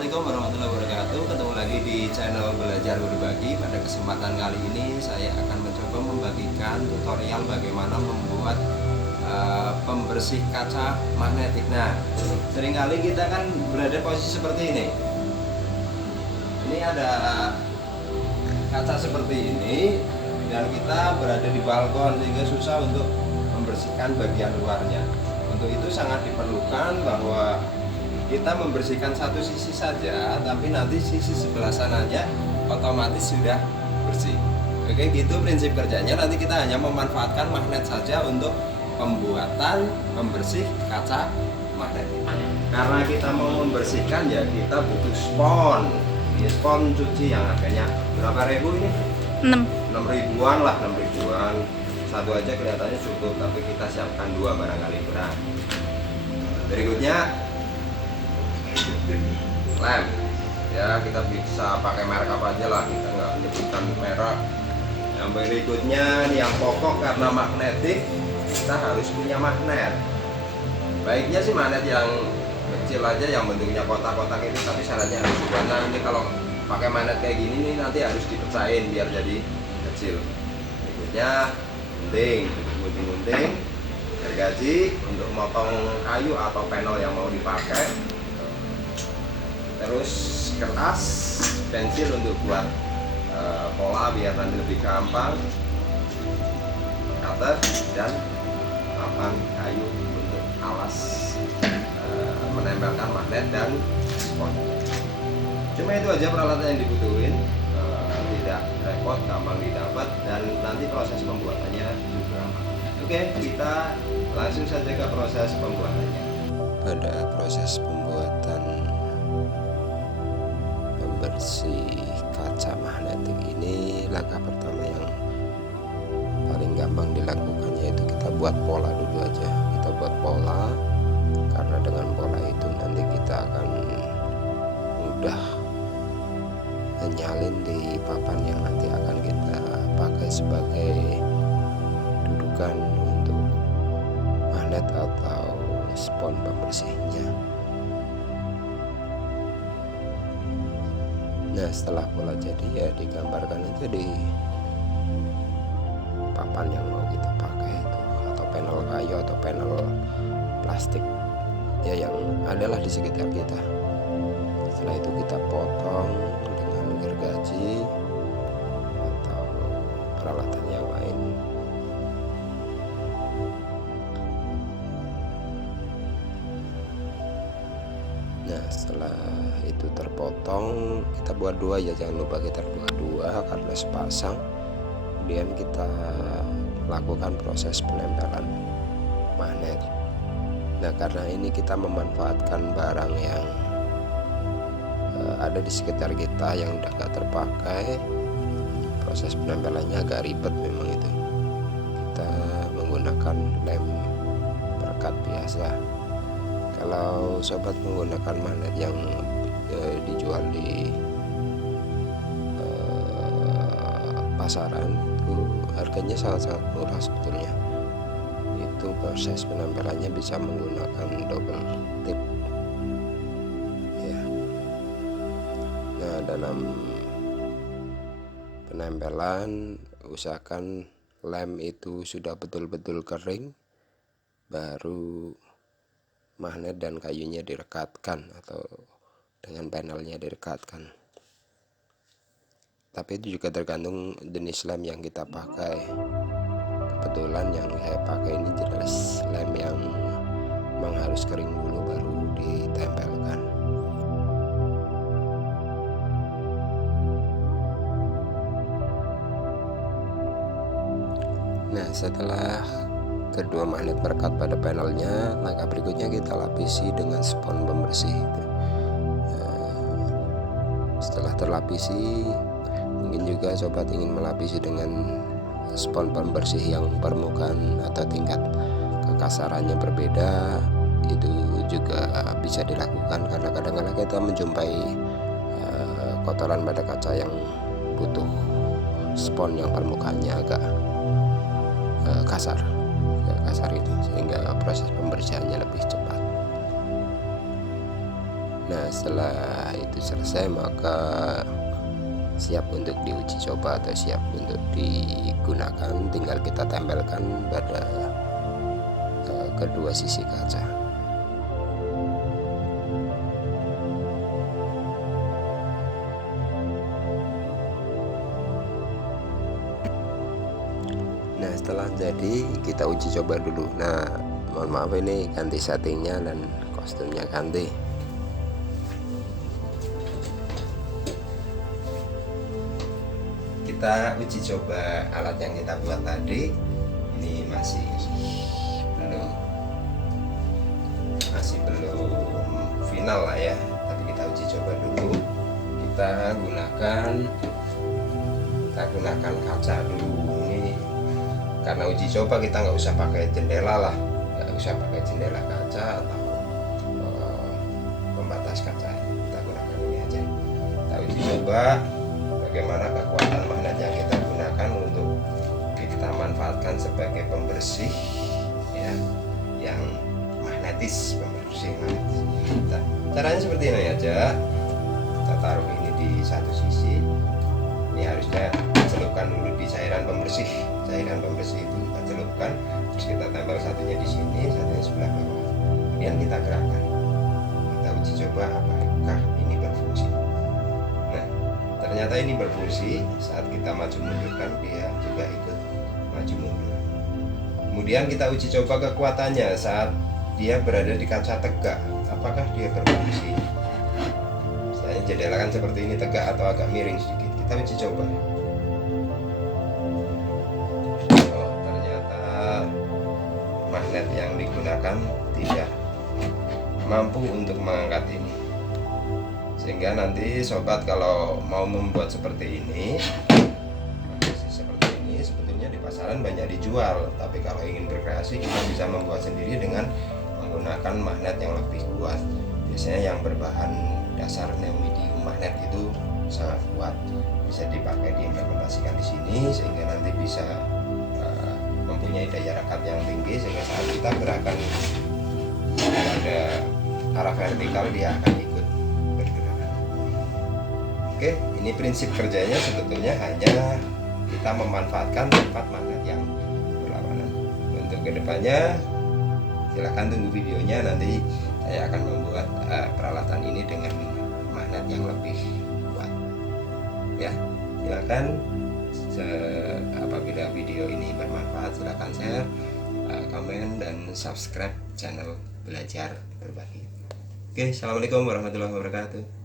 Assalamualaikum warahmatullahi wabarakatuh. Ketemu lagi di channel Belajar Berbagi. Pada kesempatan kali ini saya akan mencoba membagikan tutorial bagaimana membuat pembersih kaca magnetik. Nah, seringkali kita kan berada posisi seperti ini. Ini ada kaca seperti ini dan kita berada di balkon sehingga susah untuk membersihkan bagian luarnya. Untuk itu sangat diperlukan bahwa kita membersihkan satu sisi saja, tapi nanti sisi sebelah sananya otomatis sudah bersih. Oke, gitu prinsip kerjanya. Nanti kita hanya memanfaatkan magnet saja untuk pembuatan pembersih kaca magnetik. Karena kita mau membersihkan ya kita butuh spon. Ini spon cuci yang harganya berapa ribu ini? 6 ribuan lah, 6 ribuan. Satu aja kelihatannya cukup, tapi kita siapkan dua barangkali kurang. Berikutnya lem, ya kita bisa pakai merek apa aja lah, kita nggak menyebutkan merek. Yang berikutnya yang pokok, karena magnetik kita harus punya magnet. Baiknya sih magnet yang kecil aja, yang bentuknya kotak-kotak ini, tapi syaratnya harus karena ini kalau pakai magnet kayak gini nih nanti harus dipecahin biar jadi kecil. Berikutnya gunting, gergaji untuk motong kayu atau panel yang mau dipakai, terus kertas, pensil untuk buat pola biar nanti lebih gampang, cutter, dan papan kayu untuk alas menempelkan magnet dan spon. Cuma itu aja peralatan yang dibutuhin, tidak repot, gampang didapat, dan nanti proses pembuatannya juga gampang. Oke, kita langsung saja ke proses pembuatannya. Pada proses pembuatan pembersih kaca magnetik ini, langkah pertama yang paling gampang dilakukan yaitu kita buat pola dulu aja. Kita buat pola, karena dengan pola itu nanti kita akan mudah menyalin di papan yang nanti akan kita pakai sebagai dudukan untuk magnet atau spon pembersihnya. Nah, setelah pola jadi ya digambarkan aja di papan yang mau kita pakai itu, atau panel kayu atau panel plastik ya yang adalah di sekitar kita. Setelah itu kita potong dengan gergaji atau peralatan yang lain. Nah, setelah itu terpotong, kita buat dua ya, jangan lupa kita buat dua karena sepasang. Kemudian kita lakukan proses penempelan magnet. Nah, karena ini kita memanfaatkan barang yang ada di sekitar kita yang udah gak terpakai, proses penempelannya agak ribet memang itu. Kita menggunakan lem perekat biasa. Kalau sobat menggunakan magnet yang dijual di pasaran itu harganya sangat-sangat murah sebetulnya. Itu proses penempelannya bisa menggunakan double tip ya. Nah, dalam penempelan usahakan lem itu sudah betul-betul kering, baru magnet dan kayunya direkatkan atau dengan panelnya direkatkan. Tapi itu juga tergantung jenis lem yang kita pakai. Kebetulan yang saya pakai ini jelas lem yang memang harus kering dulu baru ditempelkan. Nah, setelah kedua magnet merekat pada panelnya, langkah berikutnya kita lapisi dengan spon pembersih itu. Setelah terlapisi, mungkin juga sobat ingin melapisi dengan spon pembersih yang permukaan atau tingkat kekasarannya berbeda, itu juga bisa dilakukan karena kadang-kadang kita menjumpai kotoran pada kaca yang butuh spon yang permukaannya agak kasar itu, sehingga proses pembersihannya lebih cepat. Nah, setelah itu selesai maka siap untuk diuji coba atau siap untuk digunakan. Tinggal kita tempelkan pada kedua sisi kaca. Nah, setelah jadi kita uji coba dulu. Nah, mohon maaf ini ganti settingnya dan kostumnya ganti. Kita uji coba alat yang kita buat tadi. Ini masih belum final lah ya, tapi kita uji coba dulu. Kita gunakan kaca dulu. Ini karena uji coba kita nggak usah pakai jendela lah, nggak usah pakai jendela kaca atau pembatas kaca. Kita gunakan ini aja. Kita uji coba bagaimana kekuatan magnet yang kita gunakan untuk kita manfaatkan sebagai pembersih ya, yang magnetis, pembersih magnetis. Nah, caranya seperti ini aja. Kita taruh ini di satu sisi. Ini harusnya celupkan dulu di cairan pembersih. Cairan pembersih itu kita celupkan, terus kita tempel satunya di sini, satunya sebelah bawah. Kemudian kita gerakkan. Kita uji coba apakah ini berfungsi. Nah, ternyata ini berfungsi. Saat kita maju mundur kan dia juga ikut maju mundur. Kemudian kita uji coba kekuatannya saat dia berada di kaca tegak. Apakah dia berfungsi? Misalnya jendela kan seperti ini, tegak atau agak miring sedikit. Kita uji coba. Oh, ternyata magnet yang digunakan tidak mampu untuk mengangkat ini. Sehingga nanti sobat kalau mau membuat seperti ini sebetulnya di pasaran banyak dijual. Tapi kalau ingin berkreasi kita bisa membuat sendiri dengan menggunakan magnet yang lebih kuat. Biasanya yang berbahan dasar neodymium magnet itu sangat kuat, bisa dipakai diimplementasikan di sini sehingga nanti bisa mempunyai daya rekat yang tinggi sehingga saat kita gerakan pada arah vertikal dia akan ikut bergerak. Oke, ini prinsip kerjanya sebetulnya hanya kita memanfaatkan tempat magnet yang berlawanan. Untuk kedepannya silahkan tunggu videonya, nanti saya akan membuat peralatan ini dengan magnet yang lebih kuat ya. Silakan apabila video ini bermanfaat silahkan share, komen dan subscribe channel Belajar Berbagi. Oke, assalamualaikum warahmatullahi wabarakatuh.